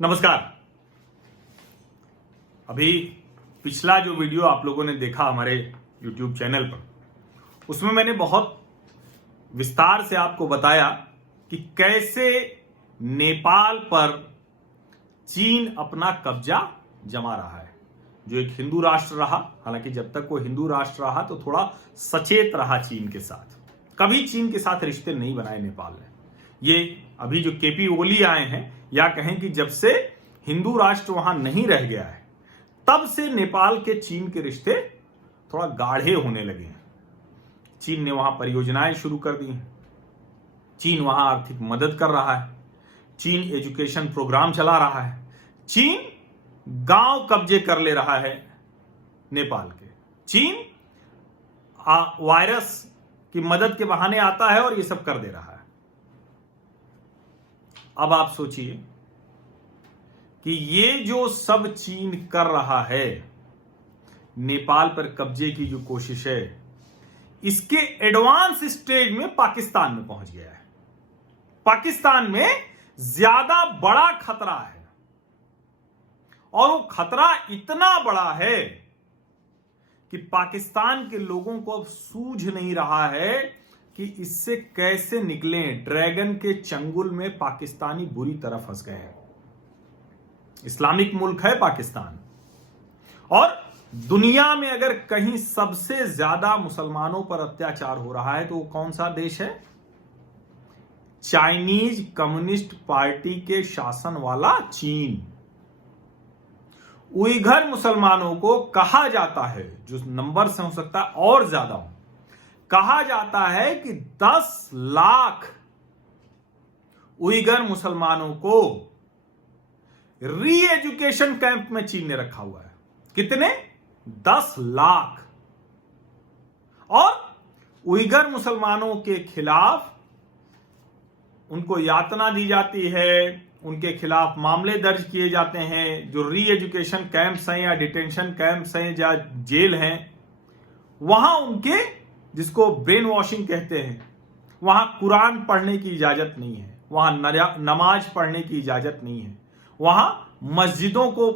नमस्कार। अभी पिछला जो वीडियो आप लोगों ने देखा हमारे YouTube चैनल पर, उसमें मैंने बहुत विस्तार से आपको बताया कि कैसे नेपाल पर चीन अपना कब्जा जमा रहा है। जो एक हिंदू राष्ट्र रहा, हालांकि जब तक वो हिंदू राष्ट्र रहा तो थोड़ा सचेत रहा चीन के साथ, कभी चीन के साथ रिश्ते नहीं बनाए नेपाल ने। ये अभी जो केपी ओली आए हैं, या कहें कि जब से हिंदू राष्ट्र वहां नहीं रह गया है, तब से नेपाल के चीन के रिश्ते थोड़ा गाढ़े होने लगे हैं। चीन ने वहां परियोजनाएं शुरू कर दी हैं, चीन वहां आर्थिक मदद कर रहा है, चीन एजुकेशन प्रोग्राम चला रहा है, चीन गांव कब्जे कर ले रहा है नेपाल के, चीन वायरस की मदद के बहाने आता है और ये सब कर दे रहा है। अब आप सोचिए कि ये जो सब चीन कर रहा है, नेपाल पर कब्जे की जो कोशिश है, इसके एडवांस स्टेज में पाकिस्तान में पहुंच गया है। पाकिस्तान में ज्यादा बड़ा खतरा है, और वो खतरा इतना बड़ा है कि पाकिस्तान के लोगों को अब सूझ नहीं रहा है कि इससे कैसे निकलें। ड्रैगन के चंगुल में पाकिस्तानी बुरी तरह फंस गए हैं। इस्लामिक मुल्क है पाकिस्तान, और दुनिया में अगर कहीं सबसे ज्यादा मुसलमानों पर अत्याचार हो रहा है तो वो कौन सा देश है? चाइनीज कम्युनिस्ट पार्टी के शासन वाला चीन। उइघर मुसलमानों को कहा जाता है, जो नंबर से हो सकता है और ज्यादा हो, कहा जाता है कि 10 लाख उइघर मुसलमानों को री एजुकेशन कैंप में चीन ने रखा हुआ है। कितने? 10 लाख। और उइघर मुसलमानों के खिलाफ उनको यातना दी जाती है, उनके खिलाफ मामले दर्ज किए जाते हैं। जो री एजुकेशन कैंप्स हैं या डिटेंशन कैंप्स हैं या जेल हैं, वहां उनके, जिसको ब्रेन वॉशिंग कहते हैं, वहां कुरान पढ़ने की इजाजत नहीं है, वहां नमाज पढ़ने की इजाजत नहीं है, वहां मस्जिदों को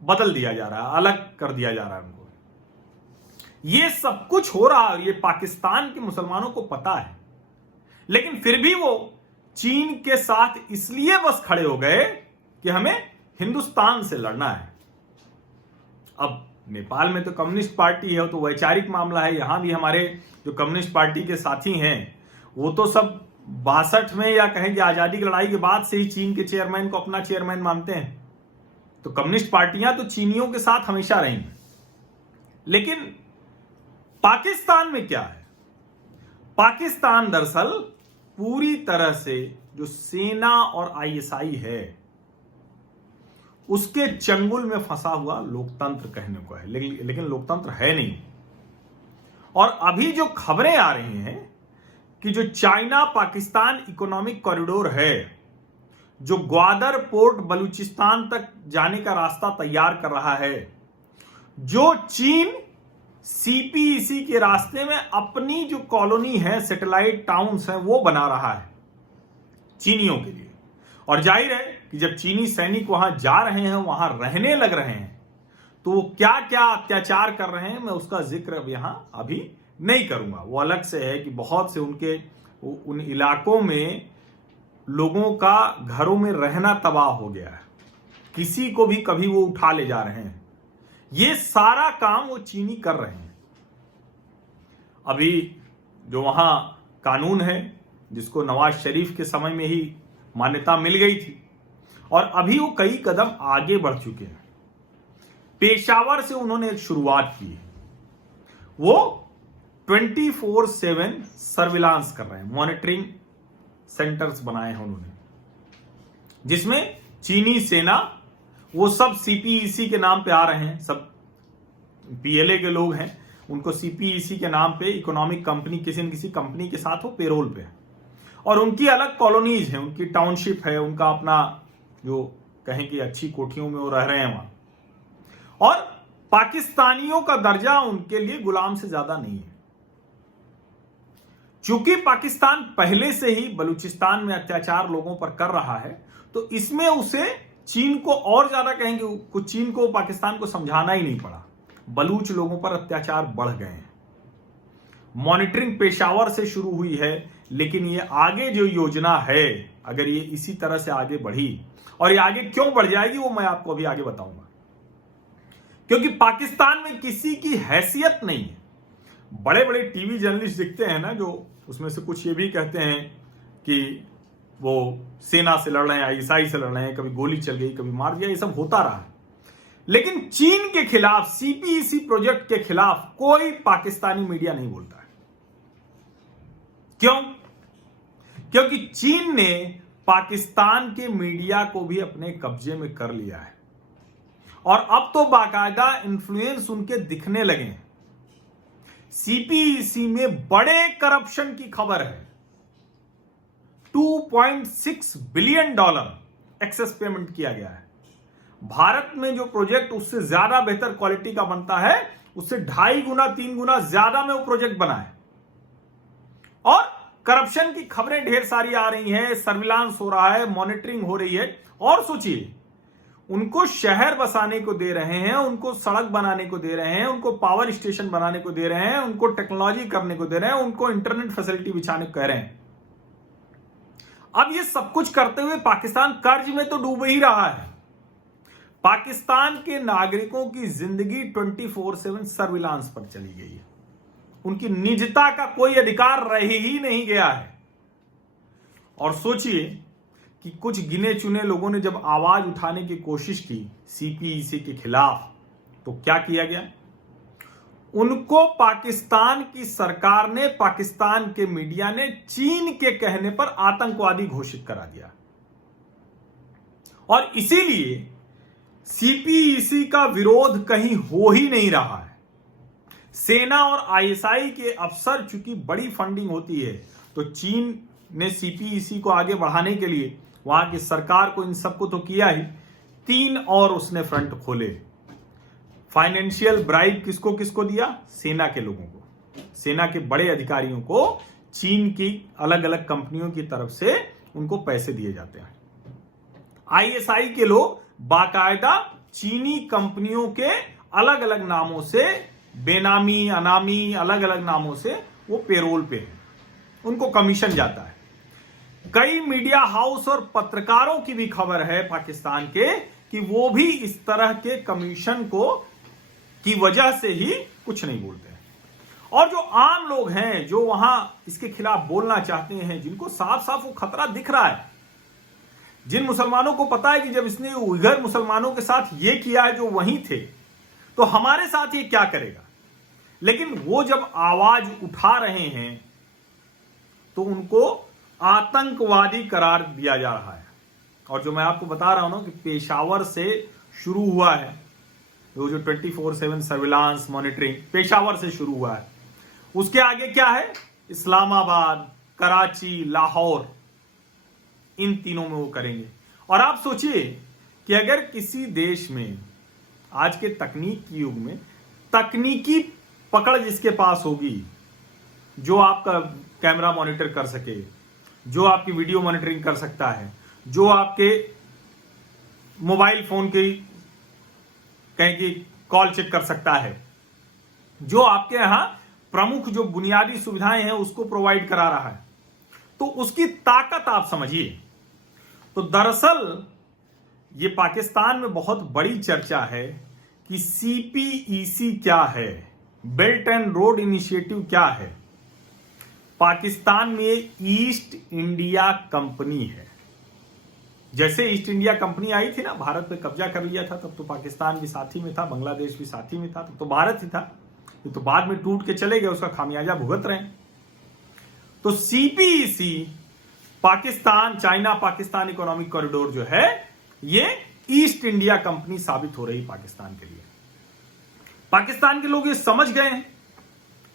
बदल दिया जा रहा है, अलग कर दिया जा रहा है उनको। ये सब कुछ हो रहा है, ये पाकिस्तान के मुसलमानों को पता है, लेकिन फिर भी वो चीन के साथ इसलिए बस खड़े हो गए कि हमें हिंदुस्तान से लड़ना है। अब नेपाल में तो कम्युनिस्ट पार्टी है, तो वैचारिक मामला है। यहां भी हमारे जो कम्युनिस्ट पार्टी के साथी हैं, वो तो सब 62 में, या कहेंगे आजादी की लड़ाई के बाद से ही चीन के चेयरमैन को अपना चेयरमैन मानते हैं। तो कम्युनिस्ट पार्टियां तो चीनियों के साथ हमेशा रही हैं। लेकिन पाकिस्तान में क्या है? पाकिस्तान दरअसल पूरी तरह से जो सेना और आईएसआई है, उसके चंगुल में फंसा हुआ लोकतंत्र कहने को है, लेकिन लोकतंत्र है नहीं। और अभी जो खबरें आ रही हैं कि जो चाइना पाकिस्तान इकोनॉमिक कॉरिडोर है, जो ग्वादर पोर्ट बलूचिस्तान तक जाने का रास्ता तैयार कर रहा है, जो चीन सीपीईसी के रास्ते में अपनी जो कॉलोनी है, सैटेलाइट टाउन्स हैं, वो बना रहा है चीनियों के लिए। और जाहिर है कि जब चीनी सैनिक वहां जा रहे हैं, वहां रहने लग रहे हैं, तो वो क्या क्या अत्याचार कर रहे हैं, मैं उसका जिक्र अब यहां अभी नहीं करूंगा। वो अलग से है कि बहुत से उन इलाकों में लोगों का घरों में रहना तबाह हो गया है, किसी को भी कभी वो उठा ले जा रहे हैं। ये सारा काम वो चीनी कर रहे हैं। अभी जो वहां कानून है, जिसको नवाज शरीफ के समय में ही मान्यता मिल गई थी, और अभी वो कई कदम आगे बढ़ चुके हैं। पेशावर से उन्होंने एक शुरुआत की है, वो 24/7 सर्विलांस कर रहे हैं, मॉनिटरिंग सेंटर्स बनाए हैं उन्होंने, जिसमें चीनी सेना, वो सब सीपीईसी के नाम पे आ रहे हैं, सब पीएलए के लोग हैं, उनको सीपीईसी के नाम पे इकोनॉमिक कंपनी, किसी न किसी कंपनी के साथ वो पेरोल पे है, और उनकी अलग कॉलोनीज हैं, उनकी टाउनशिप है, उनका अपना, जो कहें कि अच्छी कोठियों में वो रह रहे हैं वहां। और पाकिस्तानियों का दर्जा उनके लिए गुलाम से ज्यादा नहीं है। चूंकि पाकिस्तान पहले से ही बलूचिस्तान में अत्याचार लोगों पर कर रहा है, तो इसमें उसे चीन को और ज्यादा कहेंगे, कुछ चीन को पाकिस्तान को समझाना ही नहीं पड़ा। बलूच लोगों पर अत्याचार बढ़ गए हैं। मॉनिटरिंग पेशावर से शुरू हुई है, लेकिन ये आगे जो योजना है, अगर ये इसी तरह से आगे बढ़ी, और ये आगे क्यों बढ़ जाएगी वो मैं आपको अभी आगे बताऊंगा। क्योंकि पाकिस्तान में किसी की हैसियत नहीं है। बड़े बड़े टीवी जर्नलिस्ट दिखते हैं ना, जो उसमें से कुछ ये भी कहते हैं कि वो सेना से लड़ रहे हैं, आईएसआई से लड़ रहे हैं, कभी गोली चल गई, कभी मार दिया, ये सब होता रहा है। लेकिन चीन के खिलाफ, सीपीईसी प्रोजेक्ट के खिलाफ कोई पाकिस्तानी मीडिया नहीं बोलता है। क्यों? क्योंकि चीन ने पाकिस्तान के मीडिया को भी अपने कब्जे में कर लिया है, और अब तो बाकायदा इन्फ्लुएंस उनके दिखने लगे हैं। सीपीईसी में बड़े करप्शन की खबर है। $2.6 बिलियन एक्सेस पेमेंट किया गया है। भारत में जो प्रोजेक्ट उससे ज्यादा बेहतर क्वालिटी का बनता है, उससे 2.5 गुना 3 गुना ज्यादा में वो प्रोजेक्ट बना है। और करप्शन की खबरें ढेर सारी आ रही हैं, सर्विलांस हो रहा है, मॉनिटरिंग हो रही है। और सोचिए, उनको शहर बसाने को दे रहे हैं, उनको सड़क बनाने को दे रहे हैं, उनको पावर स्टेशन बनाने को दे रहे हैं, उनको टेक्नोलॉजी करने को दे रहे हैं, उनको इंटरनेट फैसिलिटी बिछाने को कह रहे हैं। अब ये सब कुछ करते हुए पाकिस्तान कर्ज में तो डूब ही रहा है। पाकिस्तान के नागरिकों की जिंदगी 24/7 सर्विलांस पर चली गई है। उनकी निजता का कोई अधिकार रह ही नहीं गया है। और सोचिए कि कुछ गिने चुने लोगों ने जब आवाज उठाने की कोशिश की सीपीईसी के खिलाफ, तो क्या किया गया? उनको पाकिस्तान की सरकार ने, पाकिस्तान के मीडिया ने चीन के कहने पर आतंकवादी घोषित करा दिया। और इसीलिए सीपीईसी का विरोध कहीं हो ही नहीं रहा है। सेना और आईएसआई के अफसर, चूंकि बड़ी फंडिंग होती है, तो चीन ने सीपीईसी को आगे बढ़ाने के लिए वहां की सरकार को, इन सबको तो किया ही, 3 और उसने फ्रंट खोले। फाइनेंशियल ब्राइब किसको किसको दिया? सेना के लोगों को, सेना के बड़े अधिकारियों को चीन की अलग अलग कंपनियों की तरफ से उनको पैसे दिए जाते हैं। आईएसआई के लोग बाकायदा चीनी कंपनियों के अलग अलग नामों से, बेनामी, अनामी, अलग अलग नामों से वो पेरोल पे हैं, उनको कमीशन जाता है। कई मीडिया हाउस और पत्रकारों की भी खबर है पाकिस्तान के कि वो भी इस तरह के कमीशन को की वजह से ही कुछ नहीं बोलते हैं। और जो आम लोग हैं, जो वहां इसके खिलाफ बोलना चाहते हैं, जिनको साफ साफ वो खतरा दिख रहा है, जिन मुसलमानों को पता है कि जब इसने उइगर मुसलमानों के साथ ये किया है जो वहीं थे, तो हमारे साथ ये क्या करेगा, लेकिन वो जब आवाज उठा रहे हैं तो उनको आतंकवादी करार दिया जा रहा है। और जो मैं आपको बता रहा हूं ना कि पेशावर से शुरू हुआ है, वो जो 24/7 सर्विलांस मॉनिटरिंग पेशावर से शुरू हुआ है, उसके आगे क्या है? इस्लामाबाद, कराची, लाहौर, इन तीनों में वो करेंगे। और आप सोचिए कि अगर किसी देश में आज के तकनीक के युग में तकनीकी पकड़ जिसके पास होगी, जो आपका कैमरा मॉनिटर कर सके, जो आपकी वीडियो मॉनिटरिंग कर सकता है, जो आपके मोबाइल फोन की कहीं की कॉल चेक कर सकता है, जो आपके यहां प्रमुख जो बुनियादी सुविधाएं हैं उसको प्रोवाइड करा रहा है, तो उसकी ताकत आप समझिए। तो दरअसल ये पाकिस्तान में बहुत बड़ी चर्चा है कि सीपीईसी क्या है, बेल्ट एंड रोड इनिशिएटिव क्या है। पाकिस्तान में ईस्ट इंडिया कंपनी है। जैसे ईस्ट इंडिया कंपनी आई थी ना, भारत पे कब्जा कर लिया था, तब तो पाकिस्तान भी साथी में था, बांग्लादेश भी साथी में था, तब तो भारत ही था। ये तो बाद में टूट के चले गए, उसका खामियाजा भुगत रहे हैं। तो CPEC Pakistan, China Pakistan economic corridor जो है, ये ईस्ट इंडिया कंपनी साबित हो रही पाकिस्तान के लिए। पाकिस्तान के लोग ये समझ गए हैं,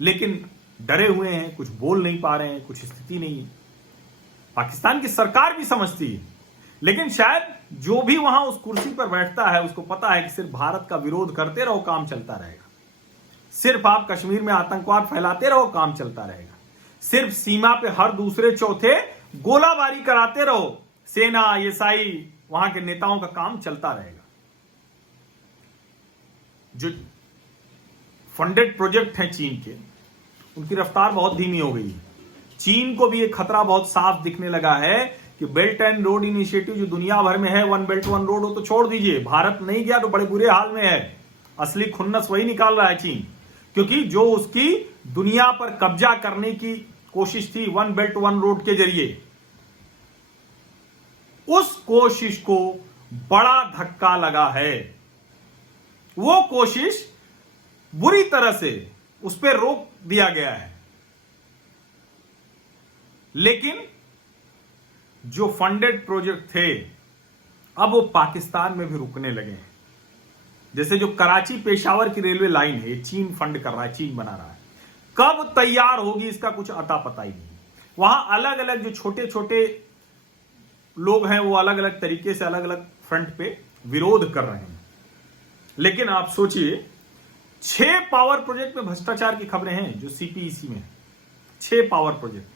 लेकिन डरे हुए हैं, कुछ बोल नहीं पा रहे हैं, कुछ स्थिति नहीं है। पाकिस्तान की सरकार भी समझती है, लेकिन शायद जो भी वहां उस कुर्सी पर बैठता है उसको पता है कि सिर्फ भारत का विरोध करते रहो, काम चलता रहेगा। सिर्फ आप कश्मीर में आतंकवाद फैलाते रहो, काम चलता रहेगा। सिर्फ सीमा पे हर दूसरे चौथे गोलाबारी कराते रहो, सेना, आईएसआई, वहां के नेताओं का काम चलता रहेगा। जो फंडेड प्रोजेक्ट हैं चीन के, उनकी रफ्तार बहुत धीमी हो गई है। चीन को भी एक खतरा बहुत साफ दिखने लगा है कि बेल्ट एंड रोड इनिशिएटिव जो दुनिया भर में है, वन बेल्ट वन रोड, हो तो छोड़ दीजिए, भारत नहीं गया तो बड़े बुरे हाल में है। असली खुन्नस वही निकाल रहा है चीन, क्योंकि जो उसकी दुनिया पर कब्जा करने की कोशिश थी वन बेल्ट वन रोड के जरिए, उस कोशिश को बड़ा धक्का लगा है। वो कोशिश बुरी तरह से उस पर रोक दिया गया है। लेकिन जो फंडेड प्रोजेक्ट थे अब वो पाकिस्तान में भी रुकने लगे हैं। जैसे जो कराची पेशावर की रेलवे लाइन है, चीन फंड कर रहा है, चीन बना रहा है। कब तैयार होगी इसका कुछ अता पता ही नहीं। वहां अलग अलग जो छोटे छोटे लोग हैं वो अलग अलग तरीके से अलग अलग फ्रंट पे विरोध कर रहे हैं। लेकिन आप सोचिए, 6 पावर प्रोजेक्ट में भ्रष्टाचार की खबरें हैं जो सीपीईसी में, 6 पावर प्रोजेक्ट।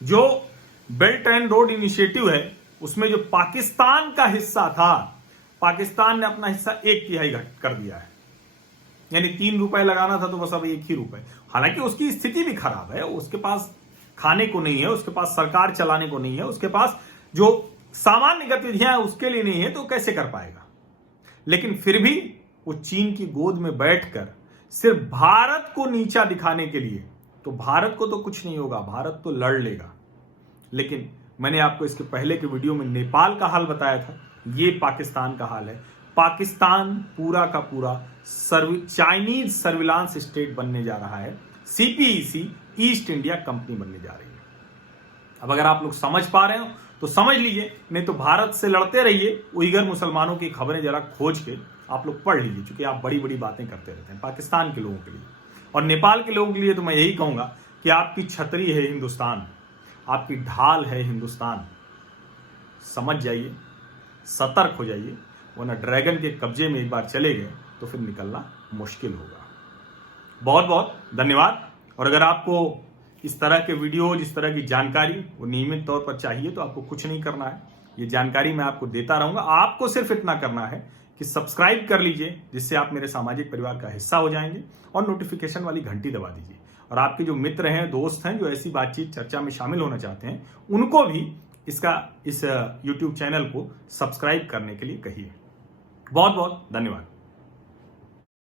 जो बेल्ट एंड रोड इनिशिएटिव है उसमें जो पाकिस्तान का हिस्सा था, पाकिस्तान ने अपना हिस्सा 1/3 कर दिया है। यानी 3 रुपए लगाना था तो बस अब 1 ही रुपए। हालांकि उसकी स्थिति भी खराब है, उसके पास खाने को नहीं है, उसके पास सरकार चलाने को नहीं है, उसके पास जो सामान्य गतिविधियां हैं उसके लिए नहीं है, तो कैसे कर पाएगा। लेकिन फिर भी वो चीन की गोद में बैठकर सिर्फ भारत को नीचा दिखाने के लिए, तो भारत को तो कुछ नहीं होगा, भारत तो लड़ लेगा। लेकिन मैंने आपको इसके पहले के वीडियो में नेपाल का हाल बताया था, ये पाकिस्तान का हाल है। पाकिस्तान पूरा का पूरा चाइनीज सर्विलांस स्टेट बनने जा रहा है। सीपीईसी ईस्ट इंडिया कंपनी बनने जा रही है। अब अगर आप लोग समझ पा रहे हो तो समझ लीजिए, नहीं तो भारत से लड़ते रहिए। उइगर मुसलमानों की खबरें जरा खोज के आप लोग पढ़ लीजिए, क्योंकि आप बड़ी बड़ी बातें करते रहते हैं पाकिस्तान के लोगों के लिए। और नेपाल के लोगों के लिए तो मैं यही कहूंगा कि आपकी छतरी है हिंदुस्तान, आपकी ढाल है हिंदुस्तान। समझ जाइए, सतर्क हो जाइए, वरना ड्रैगन के कब्जे में एक बार चले गए तो फिर निकलना मुश्किल होगा। बहुत बहुत धन्यवाद। और अगर आपको इस तरह के वीडियो, इस तरह की जानकारी वो नियमित तौर पर चाहिए तो आपको कुछ नहीं करना है, ये जानकारी मैं आपको देता रहूंगा। आपको सिर्फ इतना करना है कि सब्सक्राइब कर लीजिए, जिससे आप मेरे सामाजिक परिवार का हिस्सा हो जाएंगे, और नोटिफिकेशन वाली घंटी दबा दीजिए। और आपके जो मित्र हैं, दोस्त हैं, जो ऐसी बातचीत चर्चा में शामिल होना चाहते हैं, उनको भी इस YouTube चैनल को सब्सक्राइब करने के लिए कहिए। बहुत बहुत धन्यवाद।